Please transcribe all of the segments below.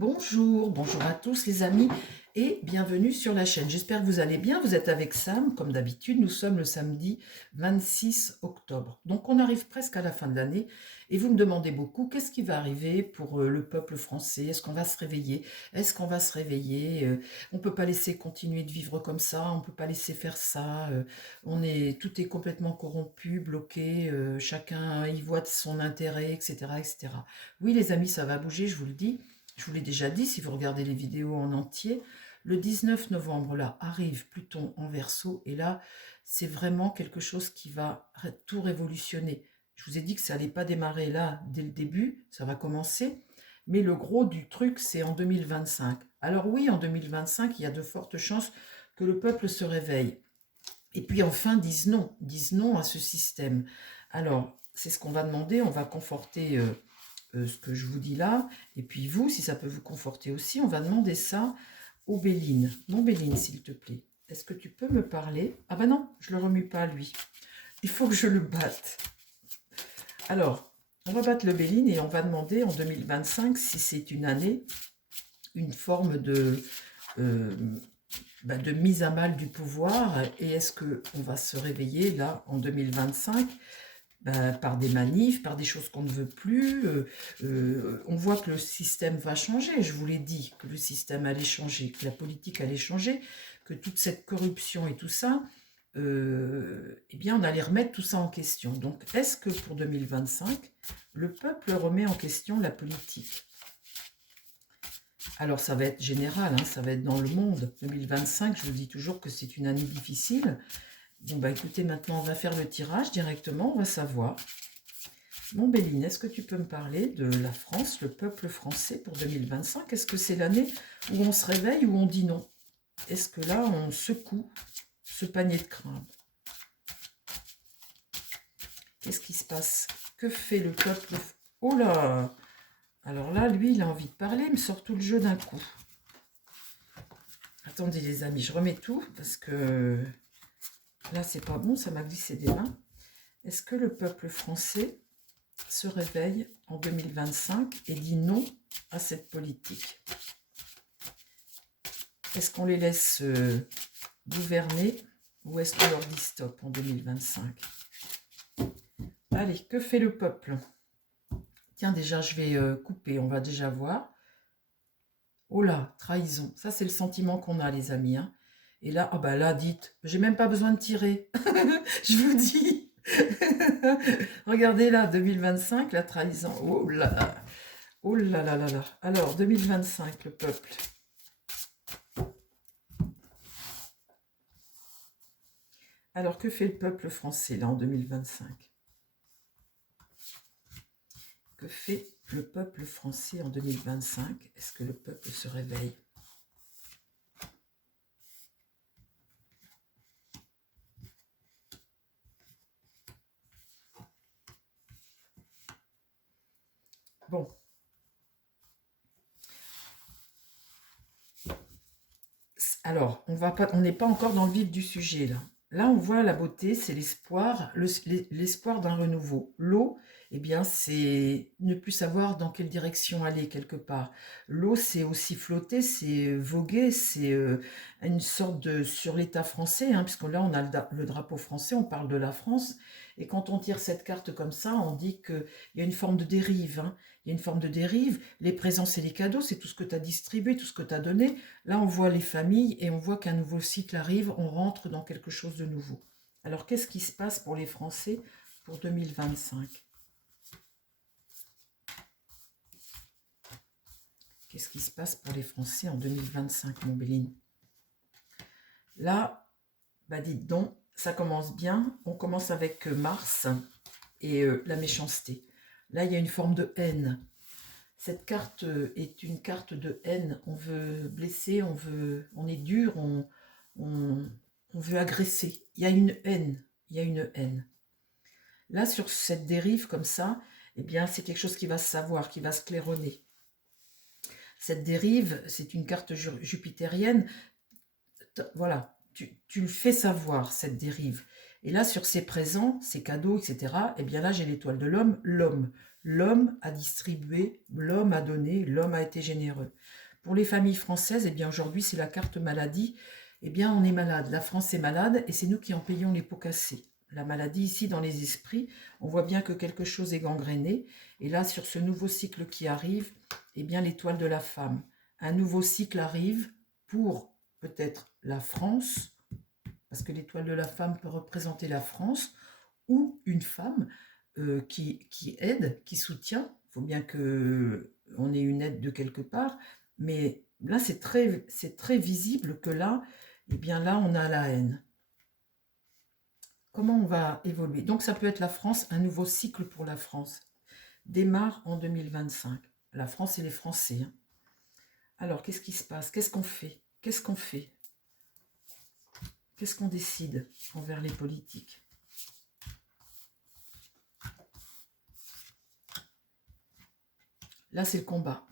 Bonjour, bonjour à tous les amis et bienvenue sur la chaîne. J'espère que vous allez bien. Vous êtes avec Sam, comme d'habitude. Nous sommes le samedi 26 octobre. Donc on arrive presque à la fin de l'année et vous me demandez beaucoup qu'est-ce qui va arriver pour le peuple français. Est-ce qu'on va se réveiller? Est-ce qu'on va se réveiller? On ne peut pas laisser continuer de vivre comme ça, on ne peut pas laisser faire ça. Tout est complètement corrompu, bloqué, chacun y voit de son intérêt, etc., etc. Oui les amis, ça va bouger, je vous le dis. Je vous l'ai déjà dit, si vous regardez les vidéos en entier, le 19 novembre, là, arrive Pluton en Verseau, et là, c'est vraiment quelque chose qui va tout révolutionner. Je vous ai dit que ça n'allait pas démarrer là, dès le début, ça va commencer, mais le gros du truc, c'est en 2025. Alors oui, en 2025, il y a de fortes chances que le peuple se réveille. Et puis enfin, disent non à ce système. Alors, c'est ce qu'on va demander, on va conforter ce que je vous dis là, et puis vous, si ça peut vous conforter aussi, on va demander ça au Béline. Mon Béline, s'il te plaît, est-ce que tu peux me parler? Ah bah non, je le remue pas, lui. Il faut que je le batte. Alors, on va battre le Béline et on va demander en 2025 si c'est une année, une forme euh, de mise à mal du pouvoir, et est-ce qu'on va se réveiller là en 2025 par des manifs, par des choses qu'on ne veut plus. On voit que le système va changer. Je vous l'ai dit que le système allait changer, que la politique allait changer, que toute cette corruption et tout ça, eh bien, on allait remettre tout ça en question. Donc, est-ce que pour 2025, le peuple remet en question la politique? Alors, ça va être général, hein, ça va être dans le monde. 2025, je vous dis toujours que c'est une année difficile. Bon, bah écoutez, maintenant, on va faire le tirage directement, on va savoir. Bon, Béline, est-ce que tu peux me parler de la France, le peuple français pour 2025? Est-ce que c'est l'année où on se réveille ou on dit non? Est-ce que là, on secoue ce panier de crabes? Qu'est-ce qui se passe? Que fait le peuple? Oh là! Alors là, lui, il a envie de parler, il me sort tout le jeu d'un coup. Attendez les amis, je remets tout parce que là, c'est pas bon, ça m'a glissé des mains. Est-ce que le peuple français se réveille en 2025 et dit non à cette politique? Est-ce qu'on les laisse gouverner ou est-ce qu'on leur dit stop en 2025? Allez, que fait le peuple? Tiens, déjà, je vais couper, on va déjà voir. Oh là, trahison. Ça, c'est le sentiment qu'on a, les amis. Hein. Et là, oh bah là, dites, j'ai même pas besoin de tirer. Je vous dis. Regardez là, 2025, la trahison. Oh là là. Oh là là là là. Alors, 2025, le peuple. Alors, que fait le peuple français, là, en 2025? Que fait le peuple français en 2025? Est-ce que le peuple se réveille? Bon. Alors, on n'est pas encore dans le vif du sujet, là. Là, on voit la beauté, c'est l'espoir, l'espoir d'un renouveau. L'eau, eh bien, c'est ne plus savoir dans quelle direction aller quelque part. L'eau, c'est aussi flotter, c'est voguer, c'est une sorte de sur l'État français, hein, puisque là, on a le drapeau français, on parle de la France. Et quand on tire cette carte comme ça, on dit qu'il y a une forme de dérive. Hein. Il y a une forme de dérive. Les présents, c'est les cadeaux, c'est tout ce que tu as distribué, tout ce que tu as donné. Là, on voit les familles et on voit qu'un nouveau cycle arrive, on rentre dans quelque chose de nouveau. Alors, qu'est-ce qui se passe pour les Français pour 2025? Qu'est-ce qui se passe pour les Français en 2025, mon Béline? Là, bah dites donc, ça commence bien. On commence avec Mars et la méchanceté. Là, il y a une forme de haine. Cette carte est une carte de haine. On veut blesser, on est dur, on veut agresser. Il y a une haine. Il y a une haine. Là, sur cette dérive comme ça, eh bien, c'est quelque chose qui va se savoir, qui va se claironner. Cette dérive, c'est une carte jupitérienne. Voilà, tu le fais savoir, cette dérive. Et là, sur ces présents, ces cadeaux, etc., eh bien là, j'ai l'étoile de l'homme, l'homme. L'homme a distribué, l'homme a donné, l'homme a été généreux. Pour les familles françaises, eh bien aujourd'hui, c'est la carte maladie. Eh bien, on est malade. La France est malade et c'est nous qui en payons les pots cassés. La maladie, ici, dans les esprits, on voit bien que quelque chose est gangréné. Et là, sur ce nouveau cycle qui arrive, eh bien, l'étoile de la femme. Un nouveau cycle arrive pour peut-être la France, parce que l'étoile de la femme peut représenter la France, ou une femme qui aide, qui soutient. Il faut bien qu'on ait une aide de quelque part, mais là, c'est très visible que là, eh bien là, on a la haine. Comment on va évoluer? Donc, ça peut être la France, un nouveau cycle pour la France. Démarre en 2025. La France et les Français. Hein. Alors, qu'est-ce qui se passe? Qu'est-ce qu'on fait? Qu'est-ce qu'on fait? Qu'est-ce qu'on décide envers les politiques? Là, c'est le combat.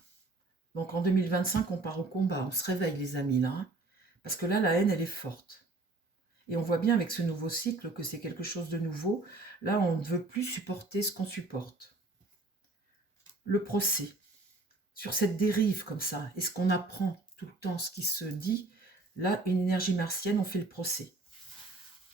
Donc en 2025, on part au combat. On se réveille, les amis, là. Hein, parce que là, la haine, elle est forte. Et on voit bien avec ce nouveau cycle que c'est quelque chose de nouveau. Là, on ne veut plus supporter ce qu'on supporte. Le procès. Sur cette dérive comme ça, est-ce qu'on apprend tout le temps ce qui se dit? Là, une énergie martienne, on fait le procès.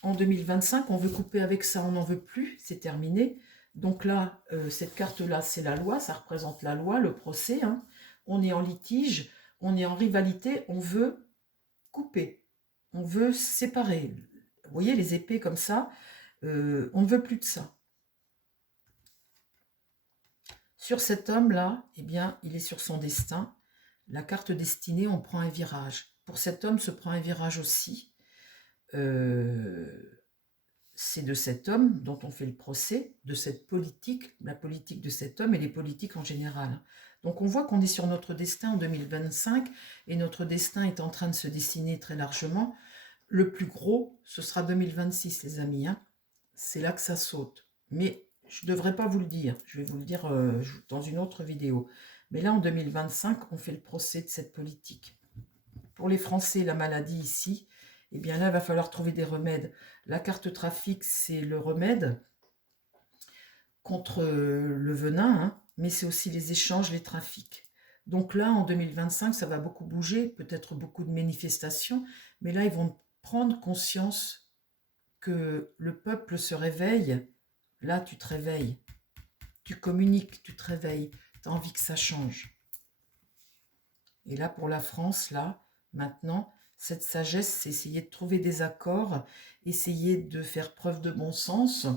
En 2025, on veut couper avec ça, on n'en veut plus, c'est terminé. Donc là, cette carte-là, c'est la loi, ça représente la loi, le procès. Hein. On est en litige, on est en rivalité, on veut couper, on veut séparer. Vous voyez, les épées comme ça, on ne veut plus de ça. Sur cet homme-là, eh bien, il est sur son destin. La carte destinée, on prend un virage. Pour cet homme, se prend un virage aussi. C'est de cet homme dont on fait le procès, de cette politique, la politique de cet homme et les politiques en général. Donc on voit qu'on est sur notre destin en 2025 et notre destin est en train de se dessiner très largement. Le plus gros, ce sera 2026, les amis. Hein. C'est là que ça saute. Mais je ne devrais pas vous le dire. Je vais vous le dire dans une autre vidéo. Mais là, en 2025, on fait le procès de cette politique. Pour les Français, la maladie ici, eh bien là, il va falloir trouver des remèdes. La carte trafic, c'est le remède contre le venin, hein, mais c'est aussi les échanges, les trafics. Donc là, en 2025, ça va beaucoup bouger, peut-être beaucoup de manifestations, mais là, ils vont prendre conscience que le peuple se réveille. Là, tu te réveilles, tu communiques, tu te réveilles, tu as envie que ça change. Et là, pour la France, là, maintenant, cette sagesse, c'est essayer de trouver des accords, essayer de faire preuve de bon sens.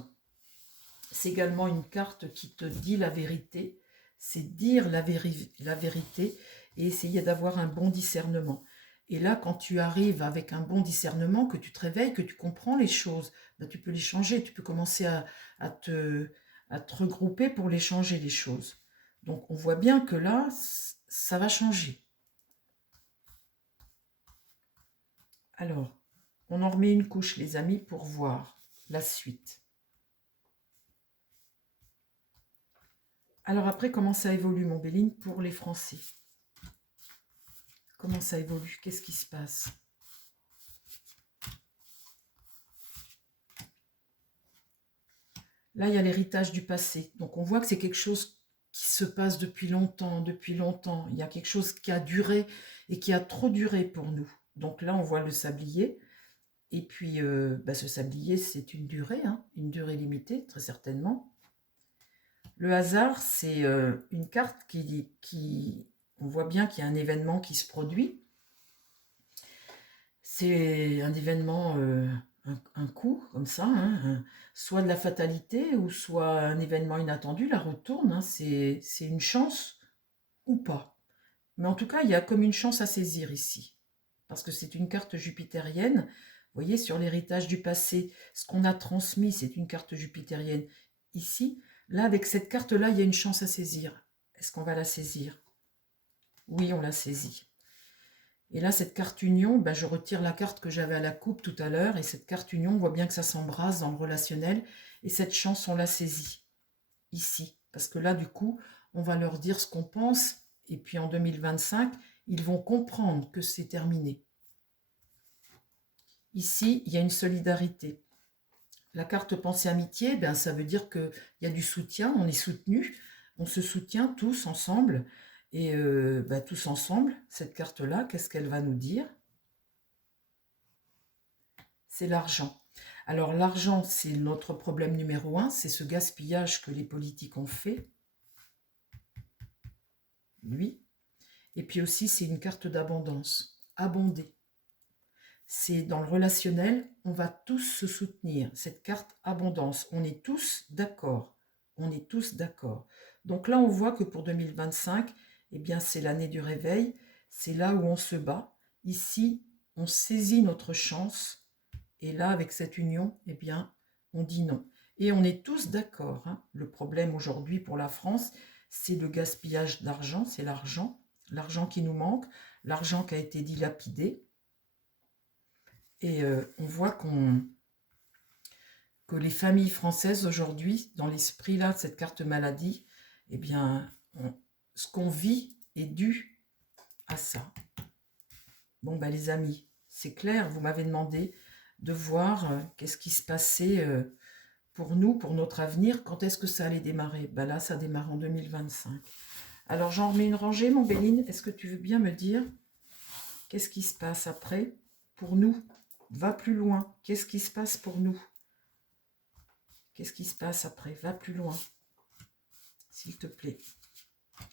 C'est également une carte qui te dit la vérité, c'est dire la vérité et essayer d'avoir un bon discernement. Et là, quand tu arrives avec un bon discernement, que tu te réveilles, que tu comprends les choses, ben, tu peux les changer, tu peux commencer à te regrouper pour les changer, les choses. Donc on voit bien que là, ça va changer. Alors, on en remet une couche, les amis, pour voir la suite. Alors après, comment ça évolue, mon Béline, pour les Français? Comment ça évolue? Qu'est-ce qui se passe? Là, il y a l'héritage du passé. Donc on voit que c'est quelque chose qui se passe depuis longtemps, depuis longtemps. Il y a quelque chose qui a duré et qui a trop duré pour nous. Donc là, on voit le sablier. Et puis, ce sablier, c'est une durée limitée, très certainement. Le hasard, c'est une carte on voit bien qu'il y a un événement qui se produit. C'est un événement, un coup, comme ça, hein, soit de la fatalité, ou soit un événement inattendu, la retourne, hein, c'est une chance ou pas. Mais en tout cas, il y a comme une chance à saisir ici, parce que c'est une carte jupitérienne. Vous voyez, sur l'héritage du passé, ce qu'on a transmis, c'est une carte jupitérienne. Ici, là, avec cette carte-là, il y a une chance à saisir. Est-ce qu'on va la saisir? Oui, on la saisit. Et là, cette carte union, je retire la carte que j'avais à la coupe tout à l'heure. Et cette carte union, on voit bien que ça s'embrasse dans le relationnel. Et cette chance, on la saisit ici. Parce que là, du coup, on va leur dire ce qu'on pense. Et puis en 2025, ils vont comprendre que c'est terminé. Ici, il y a une solidarité. La carte pensée amitié, ça veut dire qu'il y a du soutien, on est soutenu. On se soutient tous ensemble. Et bah, tous ensemble, cette carte-là, qu'est-ce qu'elle va nous dire? C'est l'argent. Alors l'argent, c'est notre problème numéro un, c'est ce gaspillage que les politiques ont fait, lui. Et puis aussi, c'est une carte d'abondance, abonder. C'est dans le relationnel, on va tous se soutenir. Cette carte abondance, on est tous d'accord. On est tous d'accord. Donc là, on voit que pour 2025, eh bien, c'est l'année du réveil. C'est là où on se bat. Ici, on saisit notre chance. Et là, avec cette union, eh bien, on dit non. Et on est tous d'accord, hein. Le problème aujourd'hui pour la France, c'est le gaspillage d'argent, c'est l'argent qui nous manque, l'argent qui a été dilapidé. Et on voit que les familles françaises aujourd'hui, dans l'esprit là de cette carte maladie, eh bien, ce qu'on vit est dû à ça. Bon, ben les amis, c'est clair, vous m'avez demandé de voir qu'est-ce qui se passait pour nous, pour notre avenir, quand est-ce que ça allait démarrer. Ben là, ça démarre en 2025. Alors, j'en remets une rangée, mon Béline. Est-ce que tu veux bien me dire qu'est-ce qui se passe après pour nous? Va plus loin. Qu'est-ce qui se passe pour nous? Qu'est-ce qui se passe après? Va plus loin, s'il te plaît.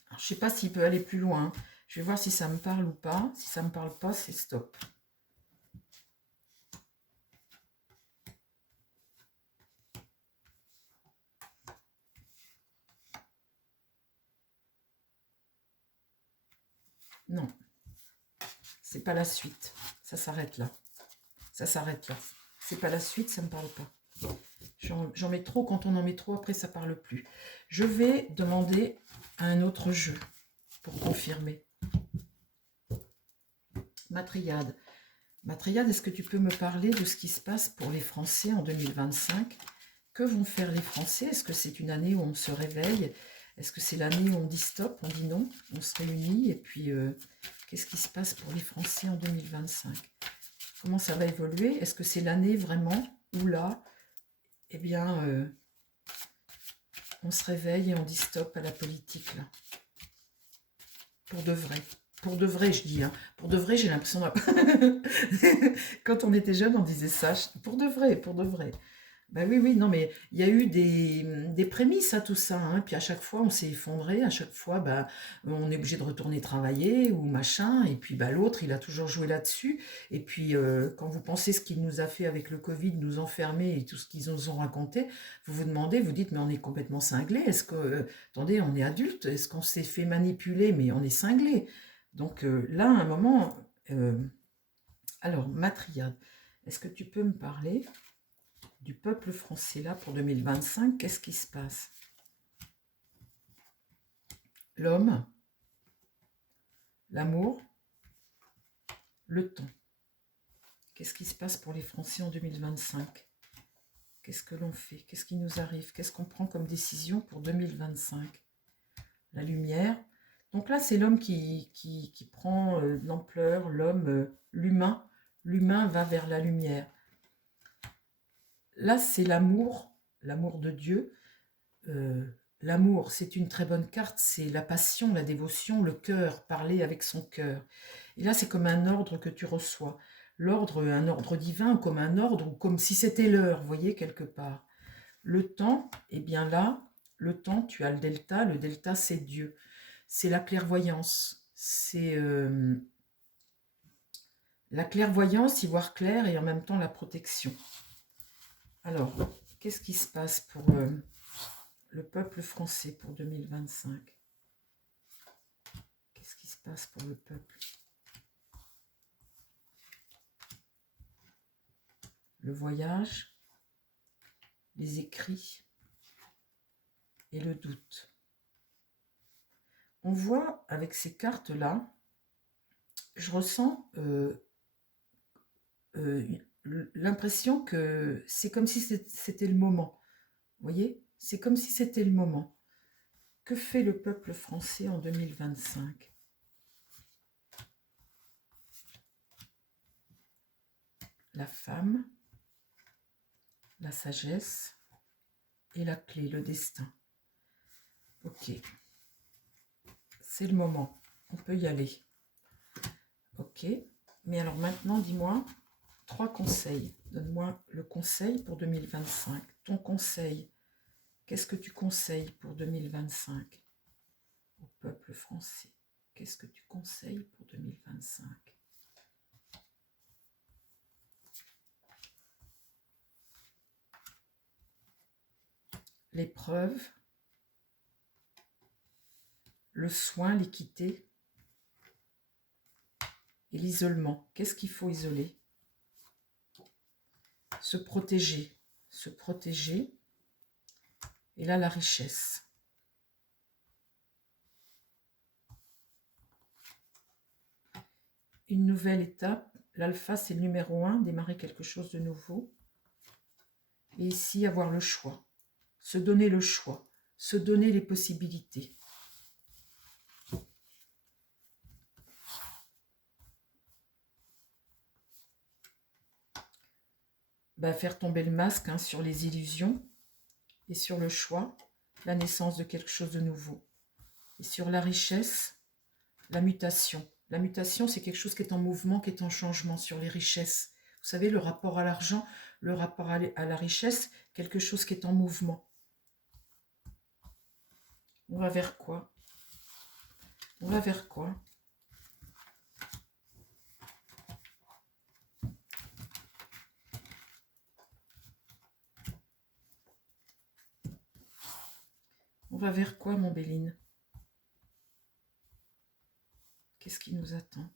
Alors, je ne sais pas s'il peut aller plus loin. Je vais voir si ça me parle ou pas. Si ça ne me parle pas, c'est stop. Non, c'est pas la suite. Ça s'arrête là. Ça s'arrête là. C'est pas la suite, ça ne me parle pas. J'en mets trop, quand on en met trop, après ça parle plus. Je vais demander un autre jeu pour confirmer. Matriade. Matriade, est-ce que tu peux me parler de ce qui se passe pour les Français en 2025? Que vont faire les Français? Est-ce que c'est une année où on se réveille? Est-ce que c'est l'année où on dit stop, on dit non, on se réunit? Et puis, qu'est-ce qui se passe pour les Français en 2025? Comment ça va évoluer? Est-ce que c'est l'année vraiment où là, eh bien, on se réveille et on dit stop à la politique, là? Pour de vrai. Pour de vrai, je dis. Hein. Pour de vrai, j'ai l'impression... Quand on était jeune, on disait ça. Pour de vrai, pour de vrai. Ben oui, oui, non, mais il y a eu des prémices à tout ça. Hein. Puis à chaque fois, on s'est effondré. À chaque fois, ben, on est obligé de retourner travailler ou machin. Et puis ben, l'autre, il a toujours joué là-dessus. Et puis, quand vous pensez ce qu'il nous a fait avec le Covid, nous enfermer et tout ce qu'ils nous ont raconté, vous vous demandez, vous dites, mais on est complètement cinglé. Est-ce que, attendez, on est adulte? Est-ce qu'on s'est fait manipuler? Mais on est cinglé. Donc là, à un moment... alors, Matriade, est-ce que tu peux me parler du peuple français là pour 2025? Qu'est-ce qui se passe? L'homme, l'amour, le temps. Qu'est-ce qui se passe pour les Français en 2025? Qu'est-ce que l'on fait? Qu'est-ce qui nous arrive? Qu'est-ce qu'on prend comme décision pour 2025? La lumière. Donc là, c'est l'homme qui prend de l'ampleur, l'homme, l'humain. L'humain va vers la lumière. Là, c'est l'amour de Dieu. L'amour, c'est une très bonne carte, c'est la passion, la dévotion, le cœur, parler avec son cœur. Et là, c'est comme un ordre que tu reçois. L'ordre, un ordre divin, comme un ordre, ou comme si c'était l'heure, vous voyez, quelque part. Le temps, eh bien là, le temps, tu as le delta, c'est Dieu. C'est la clairvoyance, c'est la clairvoyance, y voir clair, et en même temps la protection. Alors, qu'est-ce qui se passe pour le peuple français pour 2025? Qu'est-ce qui se passe pour le peuple? Le voyage, les écrits et le doute. On voit avec ces cartes-là, je ressens l'impression que c'est comme si c'était le moment. Vous voyez? C'est comme si c'était le moment. Que fait le peuple français en 2025? La femme, la sagesse et la clé, le destin. Ok, c'est le moment. On peut y aller. Ok, mais alors maintenant, dis-moi 3 conseils. Donne-moi le conseil pour 2025. Ton conseil, qu'est-ce que tu conseilles pour 2025 au peuple français? Qu'est-ce que tu conseilles pour 2025? L'épreuve, le soin, l'équité et l'isolement. Qu'est-ce qu'il faut isoler? Se protéger. Se protéger. Et là, la richesse. Une nouvelle étape. L'alpha, c'est le numéro 1, démarrer quelque chose de nouveau. Et ici, avoir le choix. Se donner le choix. Se donner les possibilités. Faire tomber le masque sur les illusions et sur le choix, la naissance de quelque chose de nouveau. Et sur la richesse, la mutation. La mutation, c'est quelque chose qui est en mouvement, qui est en changement. Sur les richesses, vous savez, le rapport à l'argent, le rapport à la richesse, quelque chose qui est en mouvement. On va vers quoi? On va vers quoi? On va vers quoi, mon Béline? Qu'est-ce qui nous attend?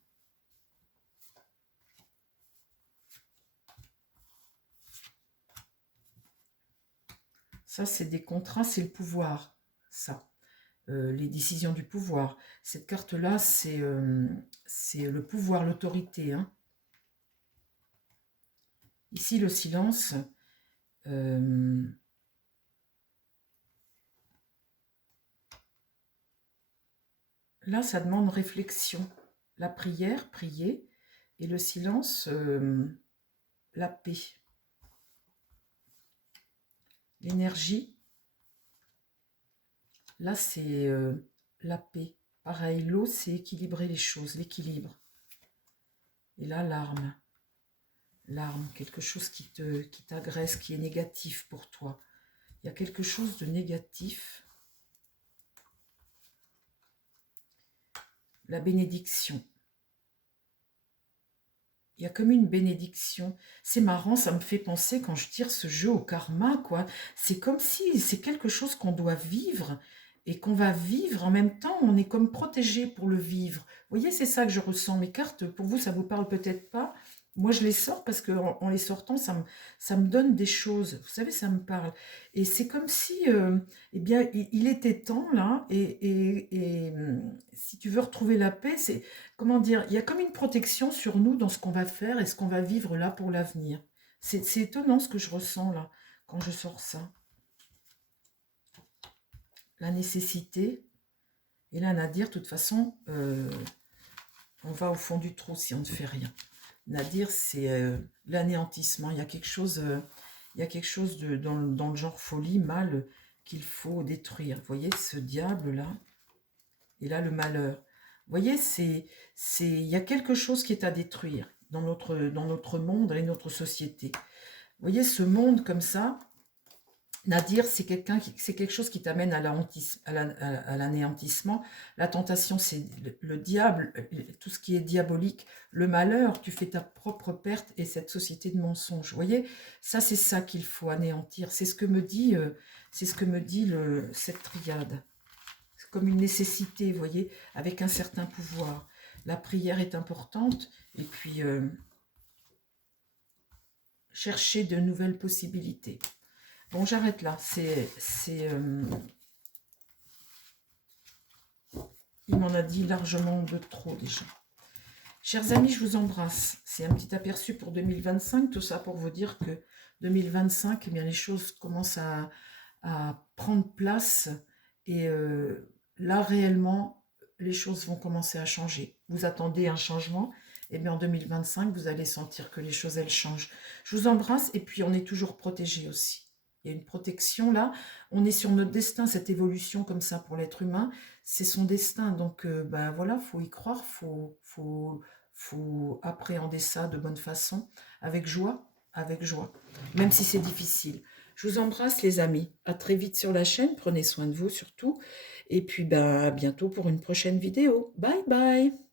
Ça, c'est des contrats, c'est le pouvoir, ça. Les décisions du pouvoir. Cette carte-là, c'est le pouvoir, l'autorité. Ici, le silence. Là, ça demande réflexion. La prière, prier, et le silence, la paix. L'énergie, là, c'est la paix. Pareil, l'eau, c'est équilibrer les choses, l'équilibre. Et là, l'arme. L'arme, quelque chose qui t'agresse, qui est négatif pour toi. Il y a quelque chose de négatif. La bénédiction. Il y a comme une bénédiction. C'est marrant, ça me fait penser quand je tire ce jeu au karma, quoi. C'est comme si c'est quelque chose qu'on doit vivre et qu'on va vivre en même temps, on est comme protégé pour le vivre. Vous voyez, c'est ça que je ressens. Mes cartes, pour vous, ça vous parle peut-être pas. Moi, je les sors parce qu'en les sortant, ça me donne des choses. Vous savez, ça me parle. Et c'est comme si, eh bien, il était temps, là, si tu veux retrouver la paix, c'est comment dire, il y a comme une protection sur nous dans ce qu'on va faire et ce qu'on va vivre là pour l'avenir. C'est étonnant ce que je ressens là quand je sors ça. La nécessité. Et là, Nadir, de toute façon, on va au fond du trou si on ne fait rien. Nadir, c'est l'anéantissement. Il y a quelque chose, dans le genre folie, mal, qu'il faut détruire. Vous voyez ce diable-là? Et là, le malheur. Vous voyez, il y a quelque chose qui est à détruire dans notre monde et notre société. Vous voyez, ce monde comme ça, Nadir, c'est quelque chose qui t'amène à l'anéantissement. La tentation, c'est le diable, tout ce qui est diabolique. Le malheur, tu fais ta propre perte et cette société de mensonges. Vous voyez, ça, c'est ça qu'il faut anéantir. C'est ce que me dit, cette triade. C'est comme une nécessité, vous voyez, avec un certain pouvoir. La prière est importante et puis chercher de nouvelles possibilités. Bon, j'arrête là. Il m'en a dit largement de trop déjà. Chers amis, je vous embrasse. C'est un petit aperçu pour 2025. Tout ça pour vous dire que 2025, eh bien, les choses commencent à prendre place. Et là, réellement, les choses vont commencer à changer. Vous attendez un changement. Et bien, en 2025, vous allez sentir que les choses, elles changent. Je vous embrasse et puis on est toujours protégés aussi. Il y a une protection là. On est sur notre destin, cette évolution comme ça pour l'être humain, c'est son destin. Donc, ben voilà, faut y croire, faut appréhender ça de bonne façon, avec joie, avec joie, même si c'est difficile. Je vous embrasse les amis. À très vite sur la chaîne. Prenez soin de vous surtout. Et puis, ben, à bientôt pour une prochaine vidéo. Bye bye.